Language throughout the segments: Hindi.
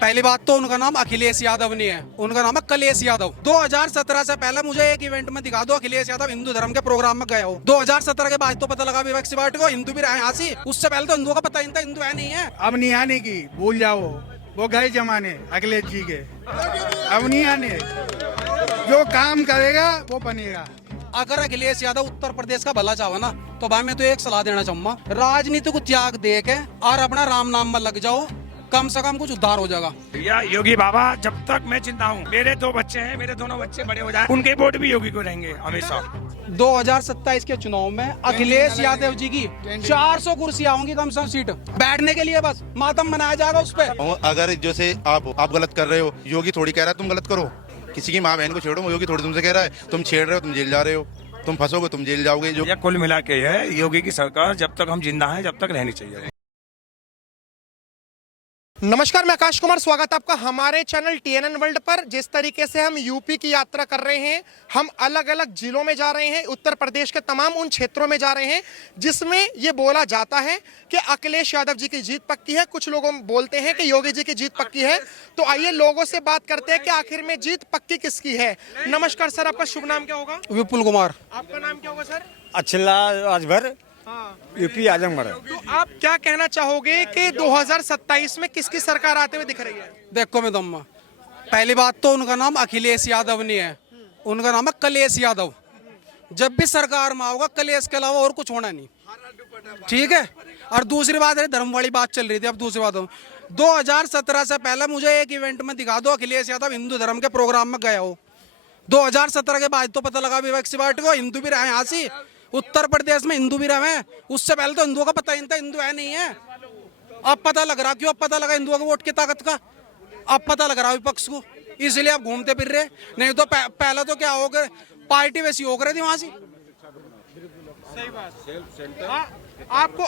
पहली बात तो उनका नाम अखिलेश यादव नहीं है, उनका नाम है कलेश यादव। 2017 से पहले मुझे एक इवेंट में दिखा दो अखिलेश यादव हिंदू धर्म के प्रोग्राम में गए हो। 2017 के बाद तो पता लगा विपक्षी पार्टी को हिंदू भी रहे हासी, उससे पहले तो हिंदुओं का पता ही नहीं था हिंदू है नहीं है। अब नहीं आने की, भूल जाओ, वो गए जमाने अखिलेश जी के, अब नहीं आने। जो काम करेगा वो बनेगा। अगर अखिलेश यादव उत्तर प्रदेश का भला चाहो ना तो भाई मैं तो एक सलाह देना चाहूंगा, राजनीति को त्याग दे के और अपना राम नाम में लग जाओ, कम से कम कुछ उद्धार हो जाएगा। भैया योगी बाबा, जब तक मैं चिंता हूँ, मेरे 2 बच्चे हैं, मेरे दोनों बच्चे बड़े हो जाए, उनके वोट भी योगी को रहेंगे हमेशा। 2027 के चुनाव में अखिलेश यादव जी की 400 कुर्सियां होंगी कम से कम सीट, बैठने के लिए बस मातम मनाया जाएगा उस पर। अगर जैसे आप गलत कर रहे हो, योगी थोड़ी कह रहा है तुम गलत करो। किसी की माँ बहन को छेड़ो, योगी थोड़ी तुमसे कह रहा है तुम छेड़ रहे हो, तुम जेल जा रहे हो, तुम फंसोगे, तुम जेल जाओगे। जो ये कुल मिला के है, योगी की सरकार जब तक हम जिंदा हैं जब तक रहनी चाहिए। नमस्कार, मैं आकाश कुमार, स्वागत है आपका हमारे चैनल TNN वर्ल्ड पर। जिस तरीके से हम यूपी की यात्रा कर रहे हैं, हम अलग अलग जिलों में जा रहे हैं, उत्तर प्रदेश के तमाम उन क्षेत्रों में जा रहे हैं जिसमें ये बोला जाता है कि अखिलेश यादव जी की जीत पक्की है। कुछ लोग बोलते हैं कि योगी जी की जीत पक्की है। तो आइए लोगों से बात करते हैं कि आखिर में जीत पक्की किसकी है। नमस्कार सर, आपका शुभ नाम क्या होगा? विपुल कुमार। आपका नाम क्या होगा सर? अछला राजभर, यूपी आजमगढ़। तो आप क्या कहना चाहोगे कि 2027 में किसकी सरकार आते हुए दिख रही है? देखो मैं दम्मा, पहली बात तो उनका नाम अखिलेश यादव नहीं है, उनका नाम है कलेश यादव। जब भी सरकार में आओगा कलेश के अलावा और कुछ होना नहीं, ठीक है। और दूसरी बात है, धर्म वाली बात चल रही थी, अब दूसरी बात 2017 से पहले मुझे एक इवेंट में दिखा दो अखिलेश यादव हिंदू धर्म के प्रोग्राम में गए हो। 2017 के बाद तो पता लगा विपक्षी पार्टी को हिंदू भी रहे हासी, उत्तर प्रदेश में हिंदू भी रहे, उससे पहले तो हिंदुओं का पता ही नहीं था हिंदू है नहीं है। अब पता लग रहा, क्यों अब पता लगा हिंदुओं के वोट की ताकत का, अब पता लग रहा विपक्ष को, इसलिए आप घूमते फिर रहे। नहीं तो पहले तो क्या हो गए, पार्टी वैसी हो रही थी वहां से। सही बात।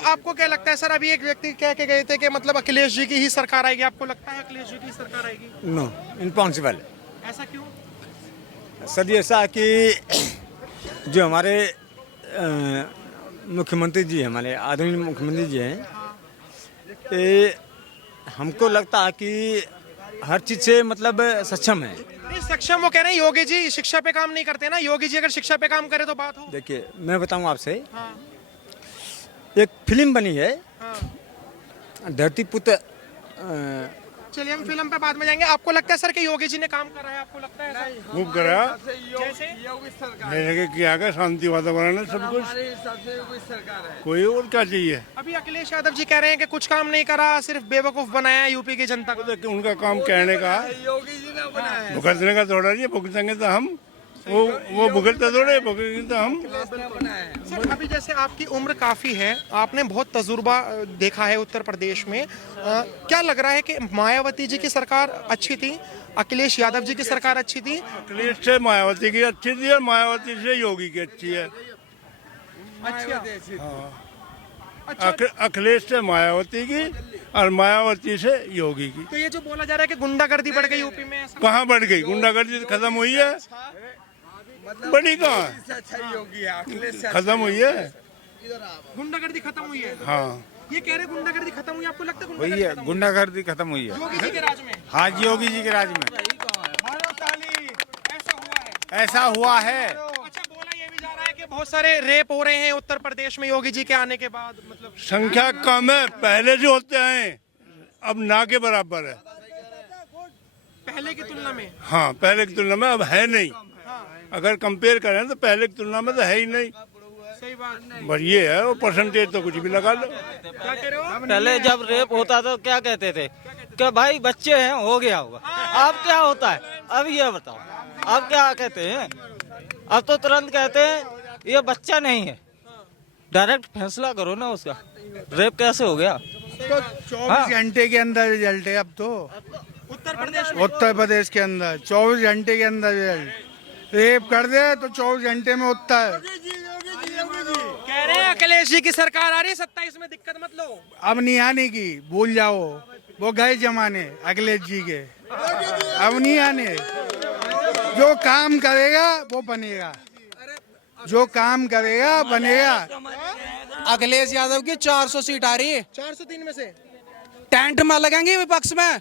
आपको क्या लगता है सर? अभी एक व्यक्ति कह के गए थे कि मतलब अखिलेश जी की ही सरकार आएगी, आपको लगता है अखिलेश जी की सरकार आएगी? No, impossible. ऐसा क्यों? सर ये ऐसा कि जो हमारे मुख्यमंत्री जी, हमारे आदरणीय मुख्यमंत्री जी हैं, ये हमको लगता है कि हर चीज़ से मतलब सक्षम है। नहीं सक्षम, वो कह रहे हैं योगी जी शिक्षा पे काम नहीं करते ना। योगी जी अगर शिक्षा पे काम करे तो बात हो। देखिए मैं बताऊं आपसे, हाँ, एक फिल्म बनी है धरती पुत्र। चलिए हम फिल्म पे बाद में जाएंगे। आपको लगता है सर कि योगी जी ने काम करा है? आपको लगता है ऐसा? खूब करा, जैसे मेरे के किया गया, शांति वातावरण है सब कुछ, कोई और क्या चाहिए। अभी अखिलेश यादव जी कह रहे हैं कि कुछ काम नहीं करा, सिर्फ बेवकूफ बनाया है यूपी की जनता को। तो उनका काम कहने का, भुगतने का थोड़ा नहीं, भुगतेंगे तो हम, वो भुगतते थोड़े, भुगतेंगे तो हम। सर अभी जैसे आपकी उम्र काफी है, आपने बहुत तजुर्बा देखा है उत्तर प्रदेश में, क्या लग रहा है कि मायावती जी की सरकार अच्छी थी, अखिलेश यादव जी की सरकार अच्छी थी? अखिलेश से मायावती की अच्छी थी और मायावती से योगी की अच्छी है। अखिलेश से मायावती की और मायावती से योगी की। तो ये जो बोला जा रहा है कि गुंडागर्दी बढ़ गई यूपी में, ऐसा कहाँ बढ़ गई? गुंडागर्दी खत्म हुई है, बड़ी कहाँ खत्म हुई है? गुंडागर्दी खत्म हुई है? हाँ, ये कह रहे गुंडागर्दी खत्म हुई है, आपको लगता है वही है, गुंडागर्दी खत्म हुई है। योगी जी के राज में? हाँ जी, योगी जी के राज में ऐसा हुआ है? ऐसा हुआ है। अच्छा, बोला ये भी जा रहा है कि बहुत सारे रेप हो रहे हैं उत्तर प्रदेश में योगी जी के आने के बाद, मतलब संख्या कम है, पहले जो होते हैं अब ना के बराबर है। पहले की तुलना में? हाँ, पहले की तुलना में अब है नहीं। अगर कंपेयर करें तो पहले की तुलना में तो है ही नहीं। सही बात। बस ये है, वो परसेंटेज तो कुछ भी लगा लो। क्या कह रहे हो? पहले जब रेप होता था क्या कहते थे कि भाई बच्चे हैं, हो गया होगा। अब क्या होता है? अब ये बताओ, अब क्या कहते हैं? अब तो तुरंत कहते हैं ये बच्चा नहीं है। डायरेक्ट फैसला करो ना उसका, रेप कैसे हो गया? तो 24 घंटे के अंदर रिजल्ट है अब तो उत्तर प्रदेश के अंदर 24 घंटे के अंदर रिजल्ट। रेप कर दे तो 24 घंटे में होता है। कह रहे हैं अखिलेश जी की सरकार आ रही है 27 में, दिक्कत मत लो। अब नहीं आने की, भूल जाओ, वो गए जमाने अखिलेश जी के, अब नहीं आने। जो काम करेगा वो बनेगा, जो काम करेगा बनेगा। अखिलेश यादव की 400 सीट आ रही है, 403 में से टेंट में लगेंगे विपक्ष में।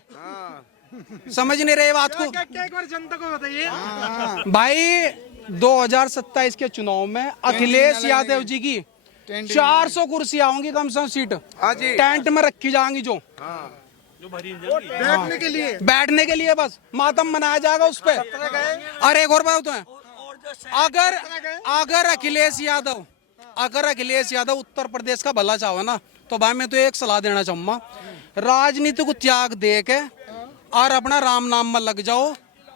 समझ नहीं रहे बात को। क्या एक बार जनता को बताइए। भाई 2027 के चुनाव में अखिलेश यादव जी की 400 कुर्सियां होंगी कम से कम सीट टेंट में रखी जाएंगी जो बैठने के लिए बस मातम मनाया जाएगा उस पे। और एक और बात है, अगर अखिलेश यादव उत्तर प्रदेश का भला चाहो ना तो भाई मैं तो एक सलाह देना चाहूंगा, राजनीति को त्याग दे के और अपना राम नाम में लग जाओ,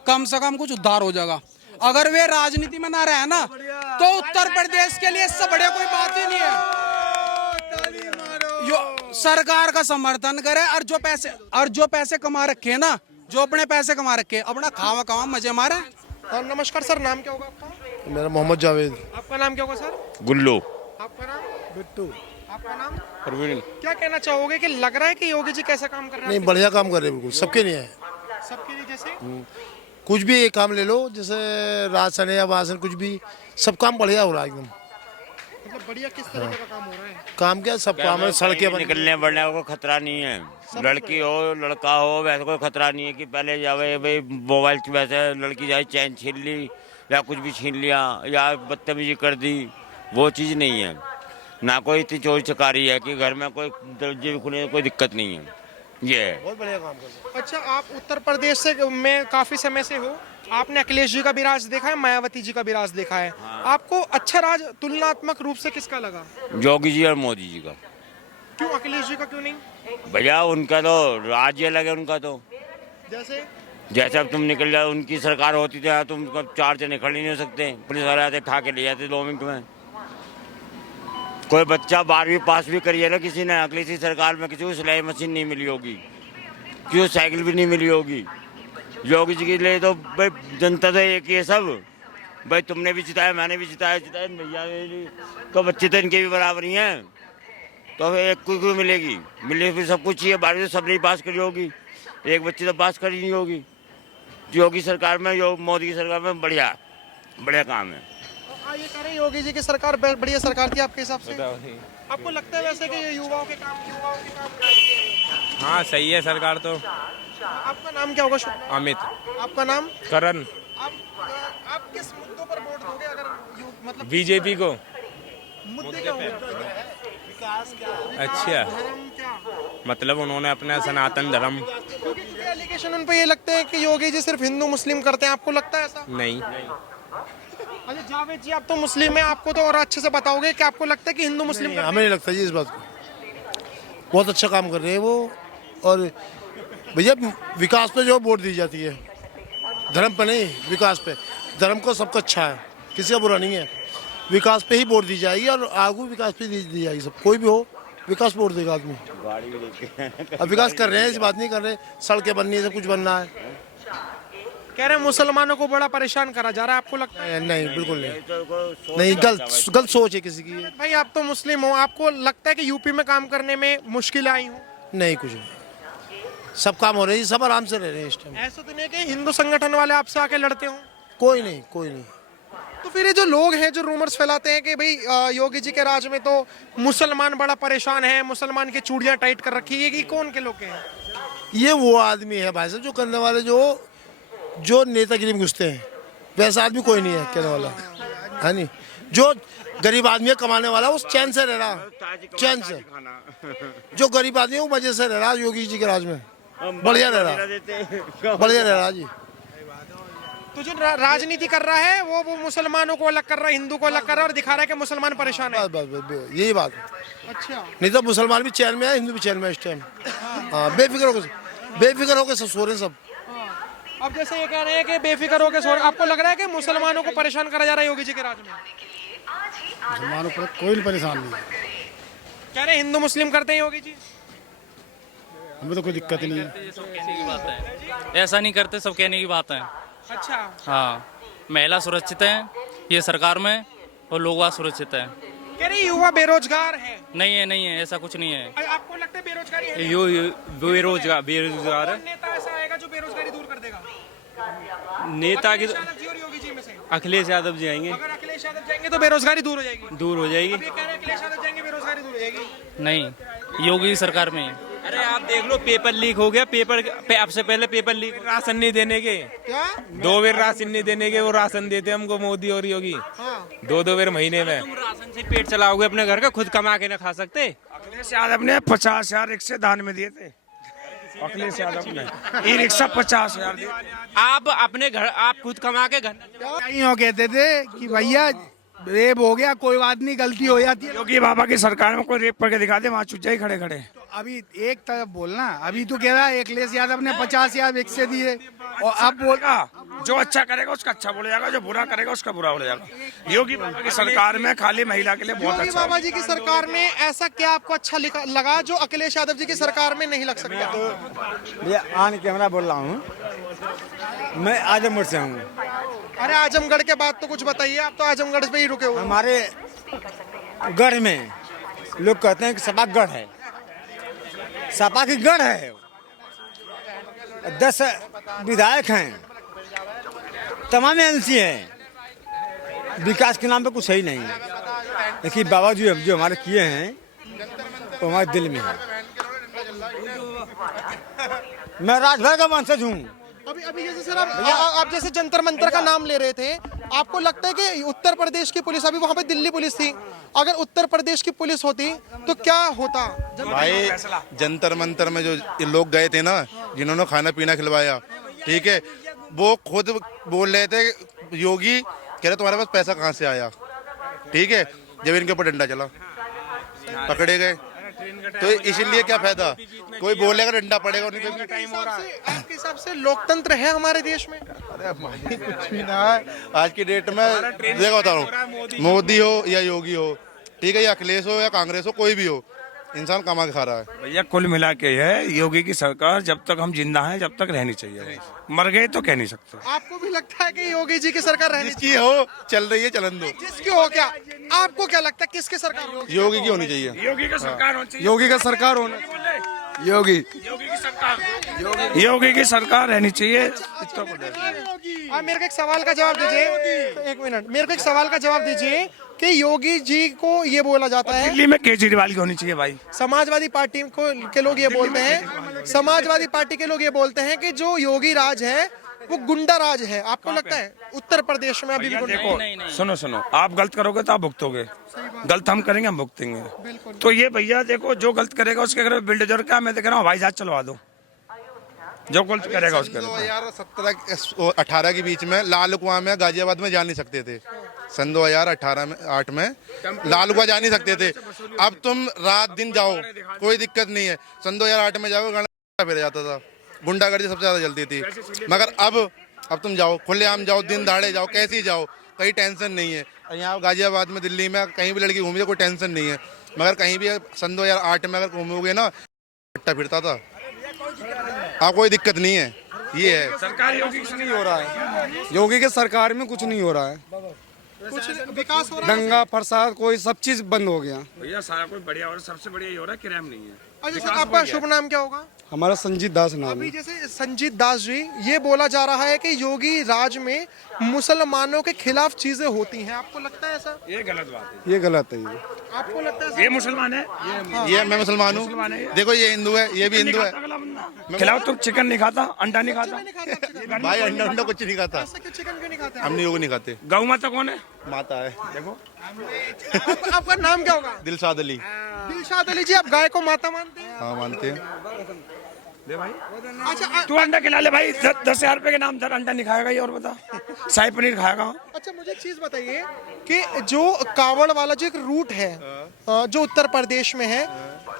कम से कम कुछ उद्धार हो जाएगा। अगर वे राजनीति में ना रहे ना तो उत्तर प्रदेश के लिए इससे बढ़िया कोई बात ही नहीं है। सरकार का समर्थन करे और जो पैसे कमा रखे हैं ना, जो अपने पैसे कमा रखे अपना खावा मजे मारे। और नमस्कार सर, नाम क्या होगा आपका? मेरा मोहम्मद जावेद। आपका नाम क्या होगा सर? गुल्लू। आपका नाम? बिट्टू। आपका नाम? प्रवीण। क्या कहना चाहोगे कि लग रहा है कि योगी जी कैसा काम कर रहे हैं? नहीं, बढ़िया काम कर रहे हैं, बिल्कुल सबके लिए है। सबके लिए जैसे कुछ भी एक काम ले लो, जैसे राशन या वासन, कुछ भी सब काम बढ़िया हो रहा है एकदम। मतलब बढ़िया किस तरीके का काम हो रहा है? काम क्या, सब काम है, सड़कें बन निकलने बढ़ने का कोई खतरा नहीं है, लड़की हो लड़का हो वैसे कोई खतरा नहीं है कि पहले जावे भाई मोबाइल की वैसे लड़की जाए चैन छीन ली या कुछ भी छीन लिया या बदतमीजी कर दी, वो चीज़ नहीं है। ना कोई इतनी चोरी चकारी है कि घर में कोई दरवाजे भी खुले, कोई दिक्कत नहीं है। ये है बहुत बढ़िया काम कर रहे हैं। अच्छा, आप उत्तर प्रदेश से में काफी समय से हो, आपने अखिलेश जी का भी राज देखा है, मायावती जी का भी राज देखा है। आपको अच्छा राज तुलनात्मक रूप से किसका लगा? योगी जी और मोदी जी का। क्यों अखिलेश जी का क्यों नहीं? भैया उनका तो राज्य अलग है, उनका तो जैसे अब तुम निकल जाओ, उनकी सरकार होती थी तुम 4 जने खड़े नहीं हो सकते, पुलिस वाले आते ठा के ले जाते 2 मिनट में। कोई बच्चा 12वीं पास भी करिए ना किसी ने, अगली सी सरकार में किसी को सिलाई मशीन नहीं मिली होगी, किसी को साइकिल भी नहीं मिली होगी। योगी जी के लिए तो भाई जनता तो एक ही है सब, भाई तुमने भी जिताया मैंने भी जिताया भैया तो बच्चे तो इनके भी बराबर ही हैं, तो एक को मिलेगी मिले फिर सब कुछ चाहिए। 12वीं तो सब नहीं पास करी होगी, एक बच्ची तो पास करी नहीं होगी। योगी सरकार में मोदी की सरकार में बढ़िया काम है। ये कह रहे हैं योगी जी की सरकार बढ़िया सरकार थी आपके हिसाब से? आपको लगता है वैसे कि ये युवाओं के काम हाँ सही है सरकार तो। आपका नाम क्या होगा? अमित। आपका नाम? करण। आप किस मुद्दों पर वोट दोगे? अगर मतलब बीजेपी को। मुद्दे क्या होंगे? अच्छा, मतलब उन्होंने अपना सनातन धर्म। क्योंकि एलिगेशन उन पे ये लगता है कि योगी जी सिर्फ हिंदू मुस्लिम करते हैं, आपको लगता है ऐसा? नहीं। अच्छा जावेद जी, आप तो मुस्लिम हैं, आपको तो और अच्छे से बताओगे कि आपको लगता है कि हिंदू मुस्लिम करते हैं? हमें नहीं लगता जी इस बात को, बहुत अच्छा काम कर रहे हैं वो। और भैया विकास पे जो वोट दी जाती है, धर्म पे नहीं, विकास पे। धर्म को सबको अच्छा है, किसी का बुरा नहीं है, विकास पे ही वोट दी जाएगी और आगू विकास पे दी जाएगी। सब कोई भी हो विकास वोट देगा आदमी। अब विकास कर रहे हैं, इस बात नहीं कर रहे, सड़कें बननी है, सब कुछ बनना है। कह रहे हैं मुसलमानों को बड़ा परेशान करा जा रहा है, आपको लगता है? नहीं, बिल्कुल नहीं, गलत सोच है किसी की। भाई आप तो मुस्लिम हो, आपको लगता है कि यूपी में काम करने में मुश्किल आई हो? नहीं, कुछ नहीं, सब काम हो रहे हैं, सब आराम से रह रहे हैं इस टाइम। ऐसा तो नहीं कि हिंदू संगठन वाले आपसे आके लड़ते हो? कोई नहीं, कोई नहीं। तो फिर ये जो लोग हैं जो रूमर्स फैलाते हैं कि भाई योगी जी के राज में तो मुसलमान बड़ा परेशान है, मुसलमान की चूड़ियां टाइट कर रखी है, ये कौन के लोग हैं? ये वो आदमी है भाई साहब जो करने वाले, जो नेतागिरी में घुसते हैं, वैसा आदमी कोई नहीं है कहने वाला, है नहीं। जो गरीब आदमी है, कमाने वाला, वो चैन से रह रहा, चैन से। जो गरीब आदमी है वो मजे से रह रहा योगी जी के राज में, बढ़िया रह रहा, बढ़िया रह रहा जी। तो जो राजनीति कर रहा है वो मुसलमानों को अलग कर रहा है, हिंदू को अलग कर रहा है और दिखा रहा है कि मुसलमान परेशान है। बस यही बात है। अच्छा, नहीं तो मुसलमान भी चैन में है, हिंदू भी चैन में इस टाइम। हाँ, बेफिक्र होकर सब सो रहे हैं सब। अब जैसे ये कह रहे हैं कि बेफिक्र होकर सो रहे, आपको लग रहा है कि मुसलमानों को परेशान करा जा रहा है योगी जी के राज में? मुसलमानों पर कोई परेशान नहीं है, कह रहे हैं हिंदू मुस्लिम करते हैं योगी जी। हमें तो कोई दिक्कत नहीं है। ऐसा नहीं करते, सब कहने की बात है। अच्छा, हाँ, महिला सुरक्षित है ये सरकार में और लोग सुरक्षित है। कह रहे युवा बेरोजगार है। नहीं है, ऐसा कुछ नहीं है। आपको लगता है बेरोजगारी है? बेरोजगार है। नेता ऐसा आएगा जो बेरोजगारी दूर कर देगा? नेता की अखिलेश यादव जी और योगी जी में से? अखिलेश यादव जी आएंगे। अगर अखिलेश यादव जाएंगे तो बेरोजगारी दूर हो जाएगी? दूर हो जाएगी। अब ये कह रहे हैं अखिलेश यादव जाएंगे बेरोजगारी दूर हो जाएगी? नहीं, योगी की सरकार में ही। अरे आप देख लो, पेपर लीक हो गया, पेपर पे आपसे पहले पेपर लीक। राशन नहीं देने के, क्या 2 बेर राशन नहीं देने के, वो राशन देते हमको मोदी और योगी। 2 बेर महीने में। तुम राशन से पेट चलाओगे अपने घर का, खुद कमा के ना खा सकते? अखिलेश यादव ने 50,000 रिक्शे दान में दिए थे। अखिलेश यादव ने ई रिक्शा 50,000 दिए। आप अपने घर, आप खुद कमा के घर। कहीं हो कहते थे कि भैया रेप हो गया, कोई बात नहीं, गलती हो जाती है। योगी बाबा की सरकार में कोई रेप करके दिखा दे, वहाँ चुप जाए खड़े खड़े। तो अभी एक तरफ बोलना, अभी तो कह रहा है अखिलेश यादव ने 50,000 रिक्शे दिए, और अब बोल जो अच्छा करेगा उसका अच्छा बोला जाएगा, जो बुरा करेगा उसका बुरा बोला जाएगा। योगी बाबा की सरकार में खाली महिला के लिए बहुत योगी अच्छा। बाबा जी की सरकार में ऐसा क्या आपको अच्छा लगा जो अखिलेश यादव जी की सरकार में नहीं लग सकता? भैया ऑन कैमरा बोल रहा हूँ, मैं आजमगढ़ से हूँ। अरे आजमगढ़ के बाद तो कुछ बताइए, आप तो आजमगढ़ पे ही रुके हुए। हमारे गढ़ में लोग कहते हैं कि सपा गढ़ है, सपा की गढ़ है। 10 विधायक हैं, तमाम एमसी हैं, विकास के नाम पे कुछ सही नहीं है। लेकिन बाबा जी जो हमारे किए हैं वो हमारे दिल में है। मैं राजभर का वंशज हूँ। अभी जैसे सर आप जैसे जंतर मंतर का नाम ले रहे थे, आपको लगता है कि उत्तर प्रदेश की पुलिस, अभी वहाँ पे दिल्ली पुलिस थी, अगर उत्तर प्रदेश की पुलिस होती तो क्या होता? भाई जंतर मंतर में जो ये लोग गए थे ना, जिन्होंने खाना पीना खिलवाया, ठीक है, वो खुद बोल रहे थे, योगी कह रहे तुम्हारे पास पैसा कहाँ से आया, ठीक है, जब इनके ऊपर डंडा चला पकड़े गए, तो इसलिए क्या फायदा, कोई बोलेगा डंडा पड़ेगा उनके। टाइम हो रहा है। आपके हिसाब से लोकतंत्र है हमारे देश में? अरे भाई कुछ भी ना है आज की डेट में। देखो बता रहा हूँ, मोदी हो या योगी हो, ठीक है, या अखिलेश हो या कांग्रेस हो, कोई भी हो, इंसान कमा के खा रहा है। भैया कुल मिला के है, योगी की सरकार जब तक हम जिंदा हैं जब तक रहनी चाहिए, मर गए तो कह नहीं सकते। आपको भी लगता है कि योगी जी की सरकार रहनी जिसकी हो चल रही है, चलन दो। जिसकी हो क्या, आपको क्या लगता है किसकी सरकार होगी? योगी की होनी चाहिए। योगी का सरकार होनी चाहिए। योगी का सरकार होना, योगी योगी की सरकार, योगी की सरकार रहनी चाहिए उत्तर प्रदेश में। आप मेरे को एक सवाल का जवाब दीजिए, एक मिनट, मेरे को एक सवाल का जवाब दीजिए कि योगी जी को ये बोला जाता है, दिल्ली में केजरीवाल की होनी चाहिए भाई। समाजवादी पार्टी को के लोग ये बोलते हैं, समाजवादी पार्टी के लोग ये बोलते हैं कि जो योगी राज है वो गुंडा राज है। आपको लगता है उत्तर प्रदेश में अभी भी गुंडा? देखो सुनो, आप गलत करोगे तो आप भुगतोगे, गलत हम करेंगे हम भुगतेंगे। तो ये भैया देखो, जो गलत करेगा उसके घर में बिल्डोजर का, मैं देख रहा हूँ हवाई जहाज चलवा दो, जो गलत करेगा उसके घर में। 2017-18 के बीच में लाल कुआं में गाजियाबाद में जा नहीं सकते थे। सन 2018 में लाल कुआं जा नहीं सकते थे। अब तुम रात दिन जाओ, कोई दिक्कत नहीं है। सन 2008 में जाओ, गाना फिर जाता था, गुंडागर्दी सबसे ज्यादा चलती थी। मगर अब तुम जाओ, खुलेआम जाओ, दिन दहाड़े जाओ, कैसे ही जाओ, कहीं टेंशन नहीं है। यहाँ गाजियाबाद में, दिल्ली में कहीं भी लड़की घूमी, कोई टेंशन नहीं है। मगर कहीं भी सन 2008 में अगर घूमोगे ना, पट्टा फिरता था। अब कोई दिक्कत नहीं है, ये है। सरकार योगी कुछ नहीं हो रहा है, योगी के सरकार में कुछ नहीं हो रहा है, कुछ विकास हो रहा है? दंगा फसाद कोई सब चीज बंद हो गया। भैया सारा कुछ बढ़िया और सबसे बढ़िया ये हो रहा है, क्राइम नहीं है। अच्छा सर, आपका शुभ नाम क्या होगा? हमारा संजीत दास नाम अभी है। जैसे संजीत दास जी, ये बोला जा रहा है कि योगी राज में मुसलमानों के खिलाफ चीजें होती हैं, आपको लगता है ऐसा? ये गलत बात है। ये गलत है, ये आपको लगता है ये मुसलमान है, ये मैं मुसलमान हूँ, देखो ये हिंदू है, ये भी हिंदू है। खिलाओ तुम चिकन नहीं खाता, अंडा नहीं खाता, भाई अंडा कुछ नहीं खाता, ऐसा क्यों, चिकन क्यों नहीं खाते? हम लोग नहीं खाते। गौ माता कौन है? माता है। देखो आपका नाम क्या होगा? दिलशाद अली। दिलशाद अली जी, आप गाय को माता मानते हैं? हाँ मानते हैं। दे भाई, अच्छा तू अंडा खिला ले भाई, 10,000 रुपए के नाम धर, अंडा नहीं खाएगा ये, और बता शाही पनीर खाएगा। अच्छा, मुझे एक चीज बताइए कि जो कावड़ वाला जो एक रूट है जो उत्तर प्रदेश में है,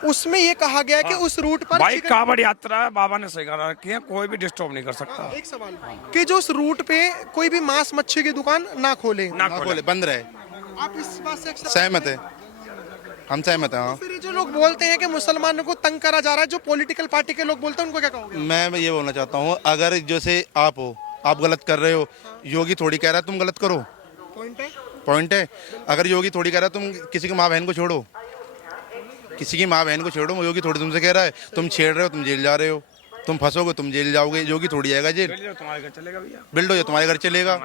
उसमें ये कहा गया है कि उस रूट पर भाई कावड़ यात्रा है, बाबा ने सही करा रखी है, कोई भी डिस्टर्ब नहीं कर सकता। एक सवाल कि जो उस रूट पे कोई भी मांस मच्छी की दुकान ना खोले, ना खोले, बंद रहे। आप इस बात से सहमत है, हम सहमत हैं। हाँ, फिर ये जो लोग बोलते हैं कि मुसलमानों को तंग करा जा रहा है, जो पॉलिटिकल पार्टी के लोग बोलते हैं, उनको क्या कहोगे? मैं ये बोलना चाहता हूँ, अगर जैसे आप हो, आप गलत कर रहे हो, योगी थोड़ी कह रहा है तुम गलत करो, पॉइंट है। अगर योगी थोड़ी कह रहा है तुम किसी की माँ बहन को छोड़ो, किसी की माँ बहन को छोड़ो, योगी थोड़ी तुमसे कह रहा है तुम छेड़ रहे हो, तुम जेल जा रहे हो, तुम फंसोगे, तुम जेल जाओगे, योगी थोड़ी आएगा जेल। तुम्हारे घर चलेगा भैया, बिल्डो तुम्हारे घर चलेगा,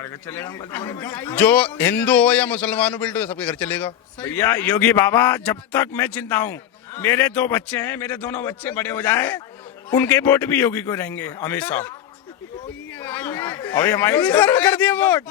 जो हिंदू हो या मुसलमान हो, बिल्डो सबके घर चलेगा। भैया योगी बाबा जब तक मैं जिंदा हूँ मेरे 2 बच्चे हैं, मेरे दोनों बच्चे बड़े हो जाए, उनके वोट भी योगी को रहेंगे हमेशा। अभी हमारी कर दिए वोट।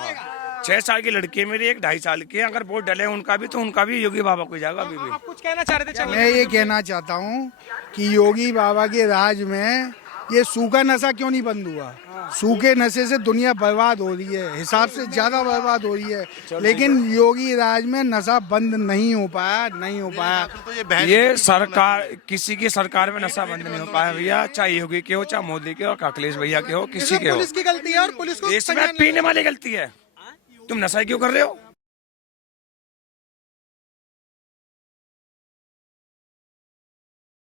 6 साल की लड़की है मेरी, 1 2.5 साल की है, अगर वोट डले उनका भी तो उनका भी योगी बाबा को जाएगा अभी भी। आप कुछ कहना चाह रहे थे? मैं ये कहना चाहता हूँ कि योगी बाबा के राज में ये सूखा नशा क्यों नहीं बंद हुआ? सूखे नशे से दुनिया बर्बाद हो रही है, हिसाब से ज्यादा बर्बाद हो रही है, लेकिन योगी राज में नशा बंद नहीं हो पाया। ये सरकार, किसी की सरकार में नशा बंद नहीं हो पाया भैया, चाहे योगी के हो, चाहे मोदी के हो, अखिलेश भैया के हो, किसी के हो। पुलिस की गलती है और पुलिस को इसमें पीने वाली गलती है। तुम नशा क्यों कर रहे हो?